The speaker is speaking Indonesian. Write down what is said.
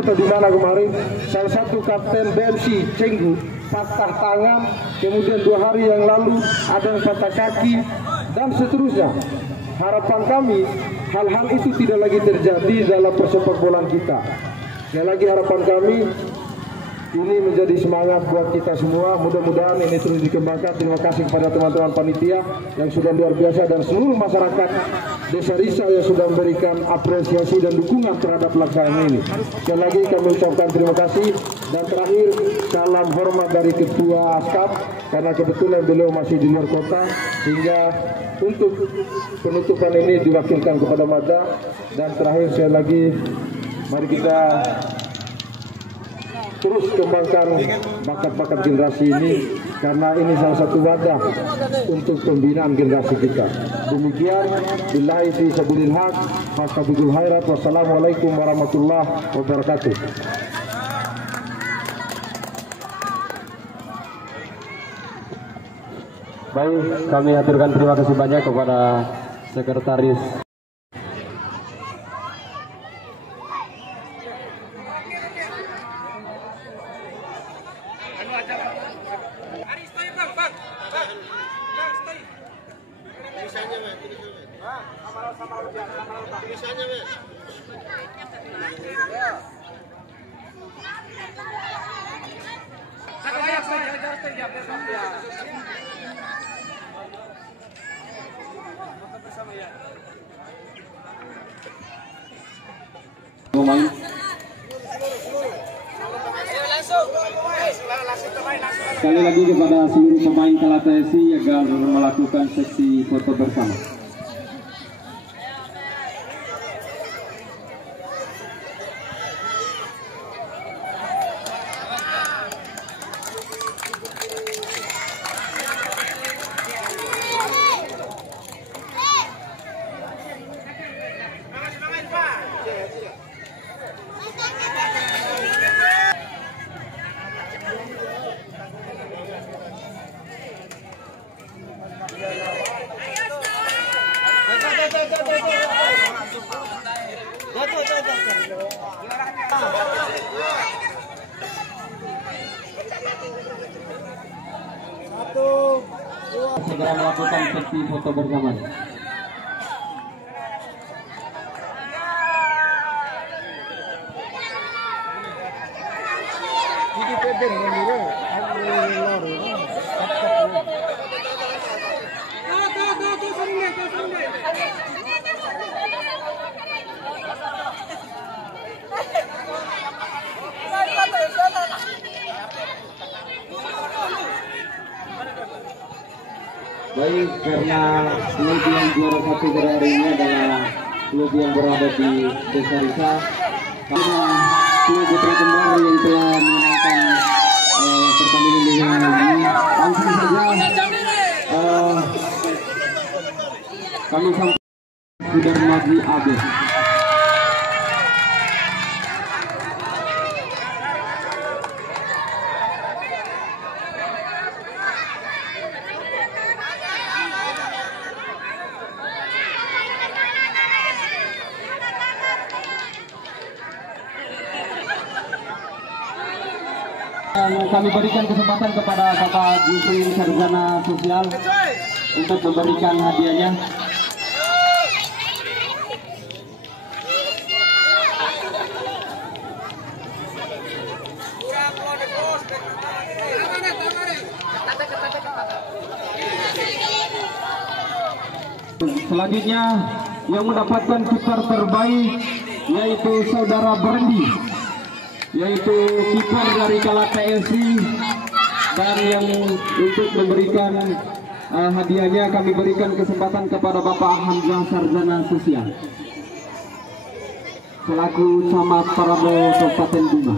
Di mana kemarin salah satu kapten BMC Cenggu patah tangan, kemudian 2 hari yang lalu ada yang patah kaki dan seterusnya. Harapan kami hal-hal itu tidak lagi terjadi dalam persepak bolaan kita. Sekali lagi harapan kami ini menjadi semangat buat kita semua. Mudah-mudahan ini terus dikembangkan. Terima kasih kepada teman-teman panitia yang sudah luar biasa dan seluruh masyarakat Desa Risa yang sudah memberikan apresiasi dan dukungan terhadap pelaksanaan ini. Sekali lagi kami ucapkan terima kasih. Dan terakhir salam hormat dari Ketua Askap karena kebetulan beliau masih di luar kota, sehingga untuk penutupan ini diwakilkan kepada Mada. Dan terakhir sekali lagi mari kita terus kembangkan bakat-bakat generasi ini karena ini salah satu wadah untuk pembinaan generasi kita. Demikian, billahi fi sabilil haq, fastabiqul khairat. Wassalamualaikum warahmatullahi wabarakatuh. Baik, kami aturkan terima kasih banyak kepada Sekretaris sekali lagi kepada seluruh pemain Kalata FC agar melakukan sesi foto bersama. Segera melakukan sesi foto bersama. Baik, karena klub yang juara 1 pada hari ini adalah klub yang berada di Desa Risa, karena klub Putra Kembar yang telah memenangkan pertandingan di hari ini, langsung saja kami sampai sudah maju habis. Kami berikan kesempatan kepada Bapak Jufri Sarjana Sosial untuk memberikan hadiahnya. Selanjutnya yang mendapatkan kiper terbaik yaitu Saudara Berendi, yaitu kiper dari Kalata FC, dan yang untuk memberikan hadiahnya kami berikan kesempatan kepada Bapak Hamzah Sarjana Sosial selaku Camat Parabo Kabupaten Bima.